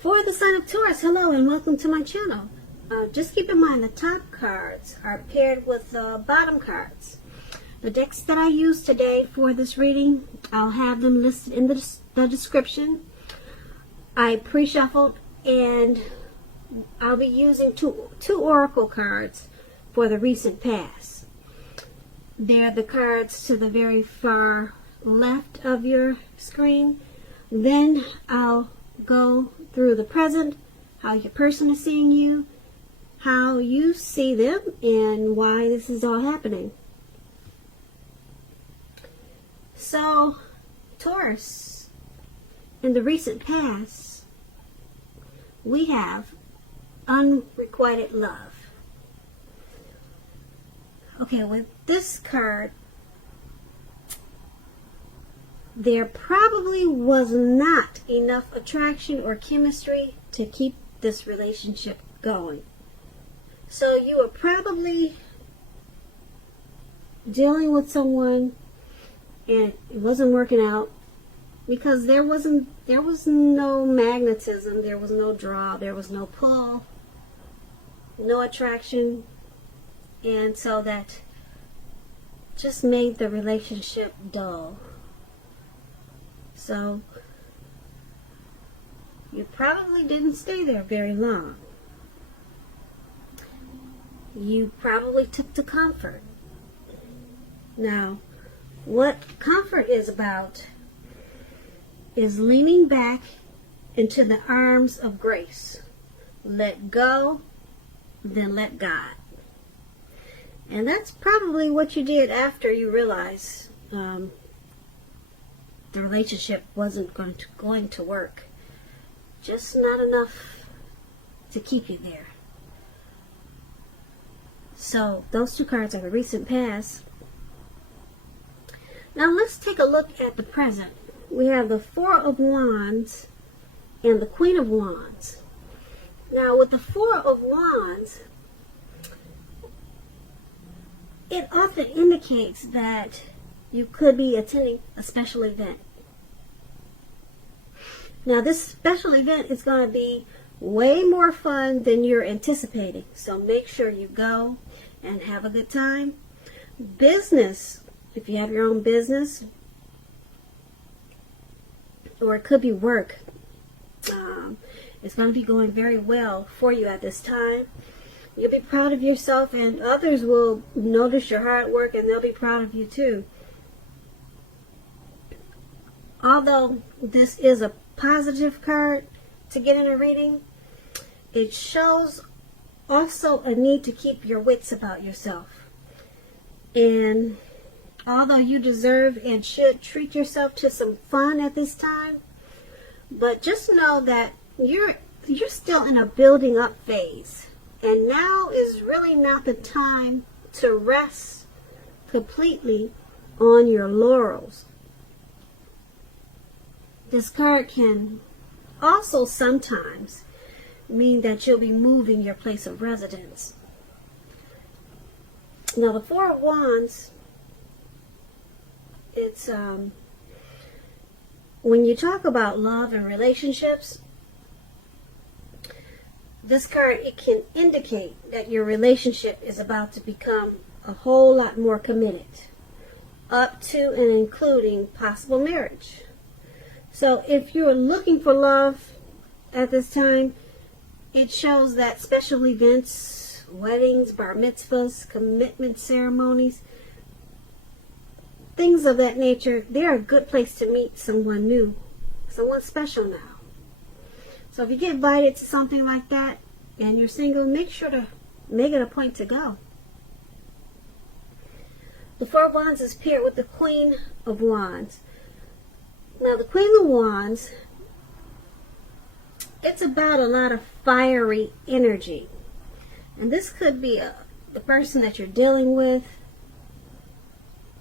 For the sign of Taurus, hello and welcome to my channel. Just keep in mind the top cards are paired with the bottom cards. The decks that I use today for this reading, I'll have them listed in the description. I pre-shuffled and I'll be using two oracle cards for the recent past. They're the cards to the very far left of your screen. Then I'll go through the present, how your person is seeing you, how you see them, and why this is all happening. So, Taurus, in the recent past, we have unrequited love. Okay, with this card, there probably was not enough attraction or chemistry to keep this relationship going. So you were probably dealing with someone and it wasn't working out because there was no magnetism, there was no draw, there was no pull, no attraction, and so that just made the relationship dull. So you probably didn't stay there very long. You probably took to comfort. Now, what comfort is about is leaning back into the arms of grace. Let go, then let God. And that's probably what you did after you realized the relationship wasn't going to work. Just not enough to keep you there. So those two cards are the recent past. Now let's take a look at the present. We have the Four of Wands and the Queen of Wands. Now with the Four of Wands, it often indicates that you could be attending a special event. Now this special event is going to be way more fun than you're anticipating. So make sure you go and have a good time. Business, if you have your own business, or it could be work, it's going to be going very well for you at this time. You'll be proud of yourself and others will notice your hard work and they'll be proud of you too. Although this is a positive card to get in a reading, it shows also a need to keep your wits about yourself. And although you deserve and should treat yourself to some fun at this time, but just know that you're still in a building up phase. And now is really not the time to rest completely on your laurels. This card can also sometimes mean that you'll be moving your place of residence. Now the Four of Wands, it's when you talk about love and relationships, this card, it can indicate that your relationship is about to become a whole lot more committed, up to and including possible marriage. So if you're looking for love at this time, it shows that special events, weddings, bar mitzvahs, commitment ceremonies, things of that nature, they're a good place to meet someone new, someone special now. So if you get invited to something like that and you're single, make sure to make it a point to go. The Four of Wands is paired with the Queen of Wands. Now the Queen of Wands, it's about a lot of fiery energy. And this could be the person that you're dealing with.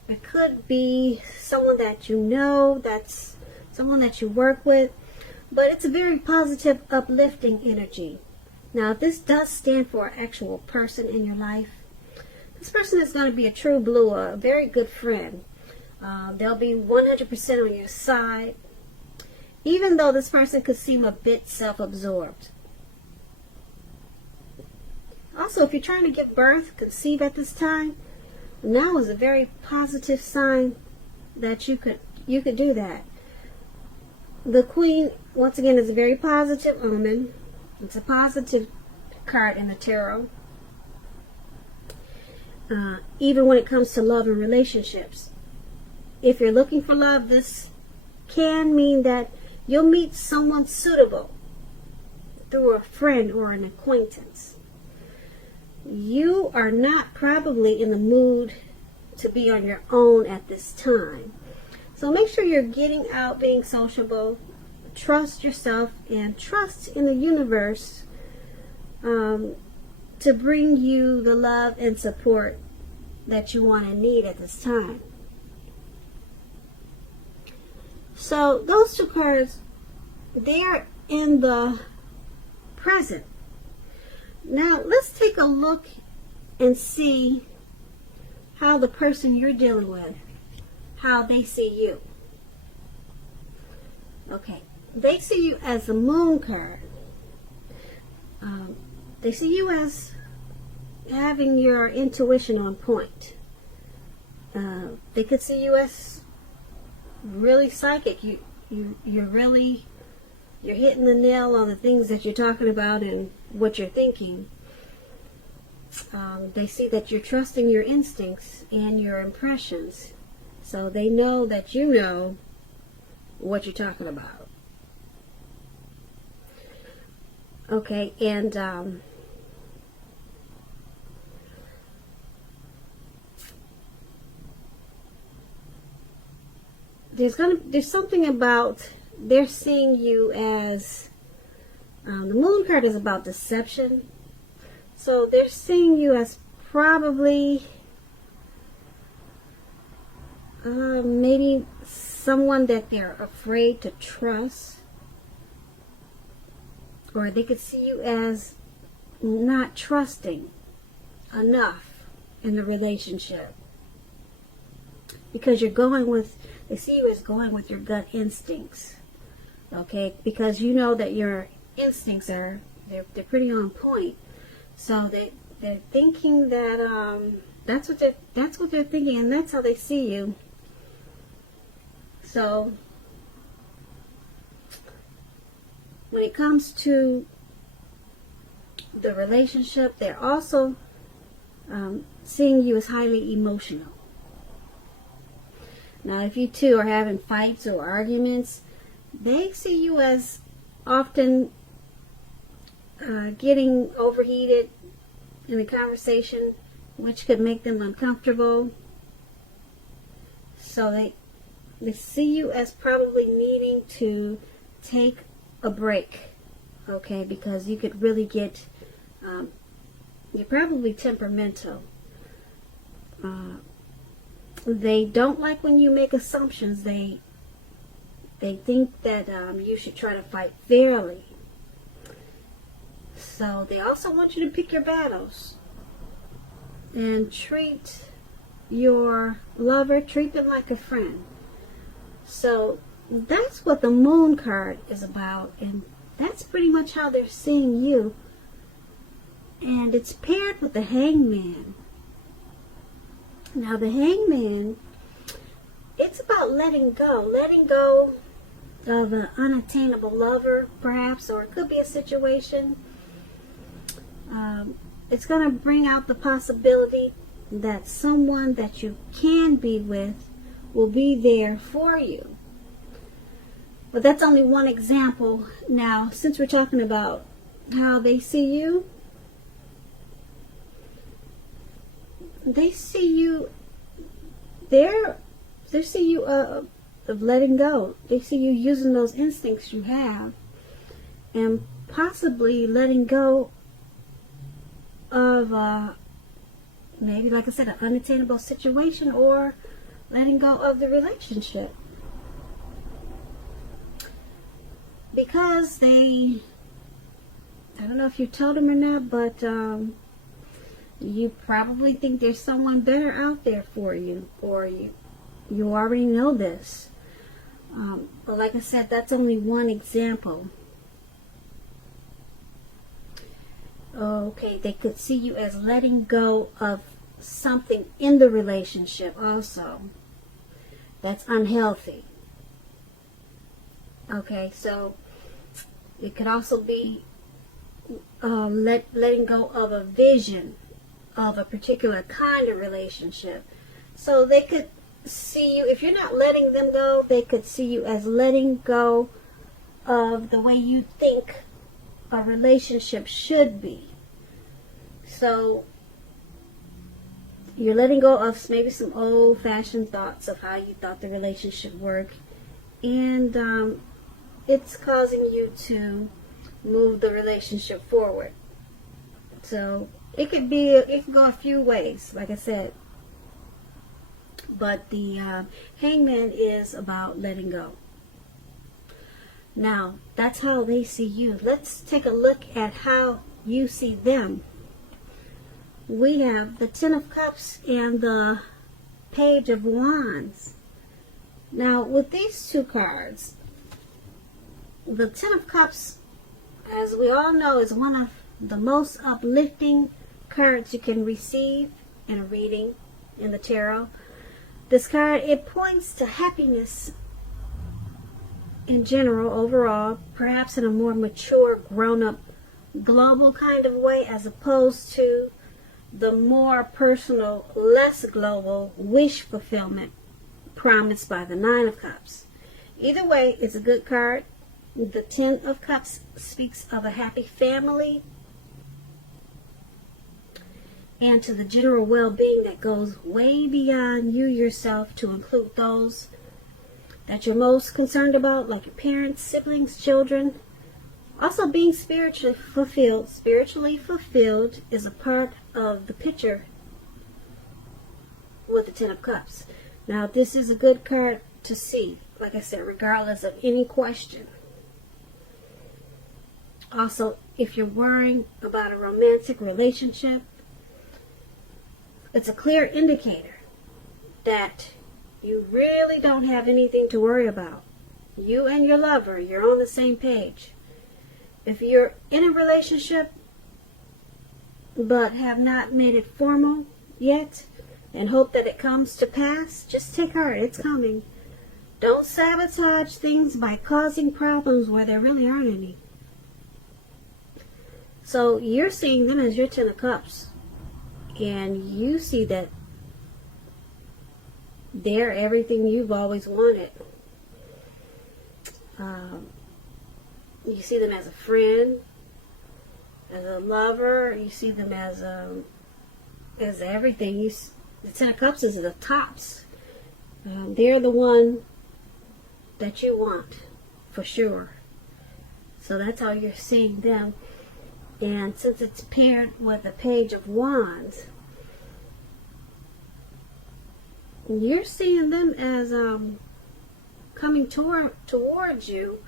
It could be someone that you know, that's someone that you work with. But it's a very positive, uplifting energy. Now, if this does stand for an actual person in your life, this person is going to be a true blue, a very good friend. They'll be 100% on your side. even though this person could seem a bit self-absorbed. Also, if you're trying to give birth, conceive at this time, now is a very positive sign that you could do that. The Queen, once again, is a very positive omen. It's a positive card in the tarot. Even when it comes to love and relationships. If you're looking for love, this can mean that you'll meet someone suitable through a friend or an acquaintance. You are not probably in the mood to be on your own at this time. So make sure you're getting out, being sociable. Trust yourself and trust in the universe to bring you the love and support that you want and need at this time. So those two cards, they are in the present. Now let's take a look and see how the person you're dealing with, how they see you. Okay, they see you as the Moon card. They see you as having your intuition on point. They could see you as really psychic. You're hitting the nail on the things that you're talking about and what you're thinking. They see that you're trusting your instincts and your impressions. So they know that you know what you're talking about. Okay, and there's something about they're seeing you as the Moon card is about deception. So they're seeing you as probably maybe someone that they're afraid to trust. Or they could see you as not trusting enough in the relationship. Because they see you as going with your gut instincts. Okay? Because you know that your instincts they're pretty on point. So they're thinking that that's what they're thinking, and that's how they see you. So when it comes to the relationship, they're also seeing you as highly emotional. Now, if you two are having fights or arguments, they see you as often getting overheated in a conversation, which could make them uncomfortable. So they see you as probably needing to take a break, okay, because you could really get, you're probably temperamental. They don't like when you make assumptions. They think that you should try to fight fairly. So they also want you to pick your battles and treat your lover, treat them like a friend. So that's what the Moon card is about, and that's pretty much how they're seeing you. And it's paired with the Hangman. Now the Hangman, it's about letting go of an unattainable lover, perhaps, or it could be a situation. It's going to bring out the possibility that someone that you can be with will be there for you. But that's only one example. Now, since we're talking about how they see you, they see you of letting go. They see you using those instincts you have and possibly letting go of maybe, like I said, an unattainable situation, or letting go of the relationship. Because I don't know if you told them or not, but you probably think there's someone better out there for you, or you already know this. But like I said, that's only one example. Okay, they could see you as letting go of something in the relationship also that's unhealthy. Okay, so it could also be letting go of a vision of a particular kind of relationship. So they could see you, if you're not letting them go, they could see you as letting go of the way you think a relationship should be. So you're letting go of maybe some old-fashioned thoughts of how you thought the relationship worked, and it's causing you to move the relationship forward. So it could go a few ways, like I said. But the hangman is about letting go. Now, that's how they see you. Let's take a look at how you see them. We have the Ten of Cups and the Page of Wands. Now, with these two cards, the Ten of Cups, as we all know, is one of the most uplifting cards you can receive in a reading in the tarot. This card, it points to happiness in general, overall, perhaps in a more mature, grown-up, global kind of way, as opposed to the more personal, less global wish fulfillment promised by the Nine of Cups. Either way, it's a good card. The Ten of Cups speaks of a happy family and to the general well-being that goes way beyond you yourself, to include those that you're most concerned about, like your parents, siblings, children. Also, being spiritually fulfilled. Spiritually fulfilled is a part of the picture with the Ten of Cups. Now, this is a good card to see, like I said, regardless of any question. Also, if you're worrying about a romantic relationship, it's a clear indicator that you really don't have anything to worry about. You and your lover, you're on the same page. If you're in a relationship but have not made it formal yet and hope that it comes to pass, just take heart, it's coming. Don't sabotage things by causing problems where there really aren't any. So you're seeing them as your Ten of Cups, and you see that they're everything you've always wanted. You see them as a friend, as a lover. You see them as everything. The Ten of Cups is the tops. They're the one that you want, for sure. So that's how you're seeing them. And since it's paired with the Page of Wands, you're seeing them as coming towards you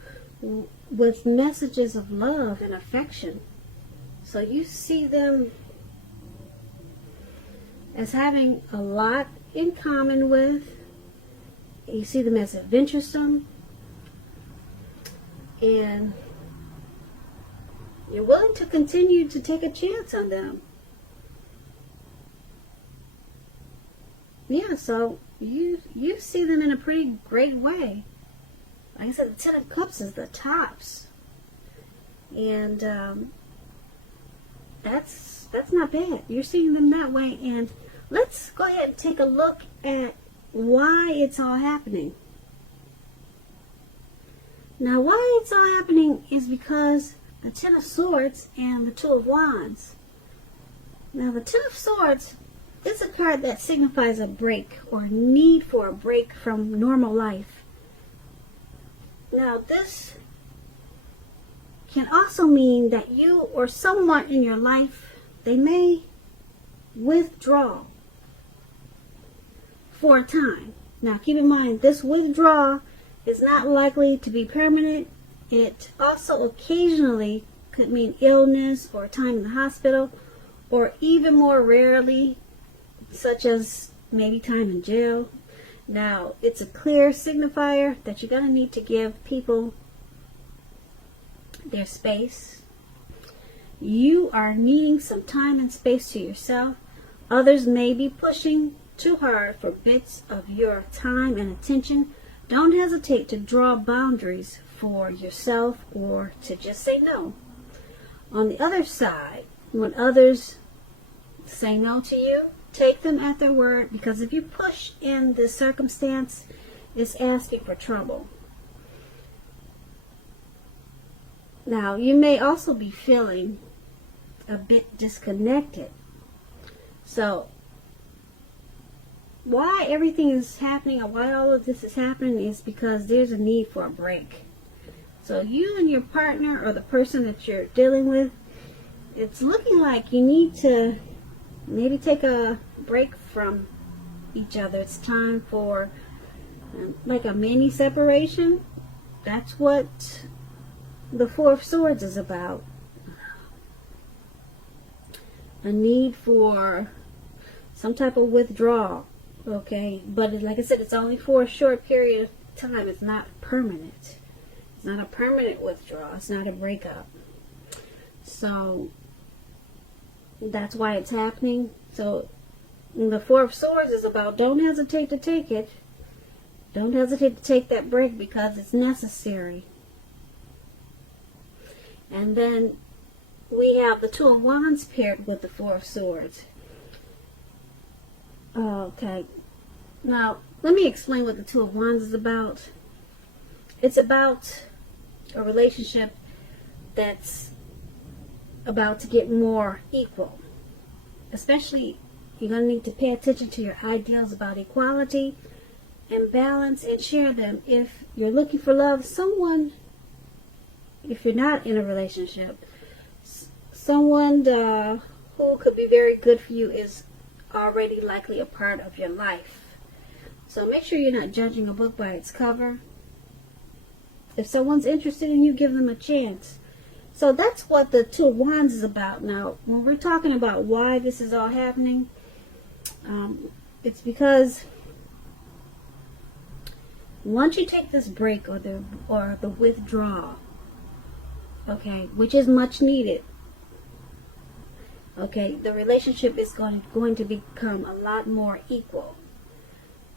with messages of love and affection. So you see them as having a lot in common with. You see them as adventuresome, and you're willing to continue to take a chance on them. Yeah, so you see them in a pretty great way. Like I said, the Ten of Cups is the tops. And that's not bad. You're seeing them that way. And let's go ahead and take a look at why it's all happening. Now, why it's all happening is because the Ten of Swords and the Two of Wands. Now, the Ten of Swords is a card that signifies a break or need for a break from normal life. Now, this can also mean that you or someone in your life, they may withdraw for a time. Now, keep in mind, this withdrawal is not likely to be permanent. It also occasionally could mean illness or time in the hospital, or even more rarely, such as maybe time in jail. Now, it's a clear signifier that you're going to need to give people their space. You are needing some time and space to yourself. Others may be pushing too hard for bits of your time and attention. Don't hesitate to draw boundaries for yourself or to just say no. On the other side, when others say no to you, take them at their word, because if you push in this circumstance, it's asking for trouble. Now, you may also be feeling a bit disconnected. So, why everything is happening, or why all of this is happening, is because there's a need for a break. So you and your partner, or the person that you're dealing with, it's looking like you need to maybe take a break from each other. It's time for like a mini separation. That's what the Four of Swords is about. A need for some type of withdrawal. Okay, but like I said, it's only for a short period of time. It's not permanent. It's not a permanent withdrawal. It's not a breakup. So that's why it's happening. So the Four of Swords is about, don't hesitate to take it. Don't hesitate to take that break, because it's necessary. And then we have the Two of Wands paired with the Four of Swords. Okay. Now, let me explain what the Two of Wands is about. It's about a relationship that's about to get more equal. Especially, you're going to need to pay attention to your ideals about equality and balance, and share them. If you're looking for love, someone, if you're not in a relationship, someone who could be very good for you is already likely a part of your life. So make sure you're not judging a book by its cover. If someone's interested in you, give them a chance. So that's what the Two of Wands is about. Now, when we're talking about why this is all happening, it's because once you take this break, or the withdrawal, okay, which is much needed, okay, the relationship is going to become a lot more equal.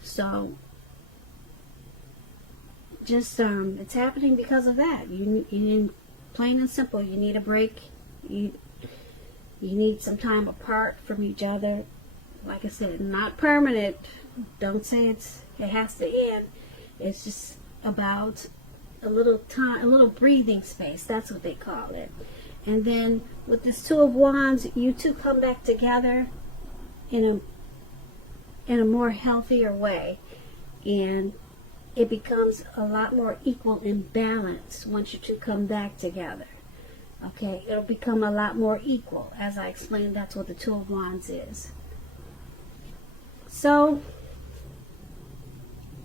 So just it's happening because of that. You need, plain and simple, you need a break. You need some time apart from each other. Like I said, not permanent. Don't say it has to end. It's just about a little time, a little breathing space. That's what they call it. And then with this Two of Wands, you two come back together in a more healthier way, and it becomes a lot more equal and balanced once you two come back together. Okay, it'll become a lot more equal. As I explained, that's what the Two of Wands is. So,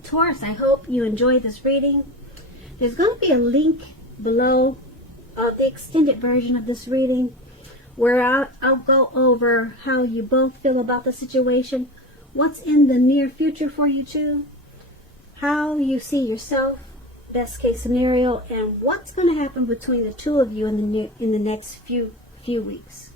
Taurus, I hope you enjoyed this reading. There's going to be a link below of the extended version of this reading, where I'll go over how you both feel about the situation, what's in the near future for you two, how you see yourself, best case scenario, and what's going to happen between the two of you in the next few weeks.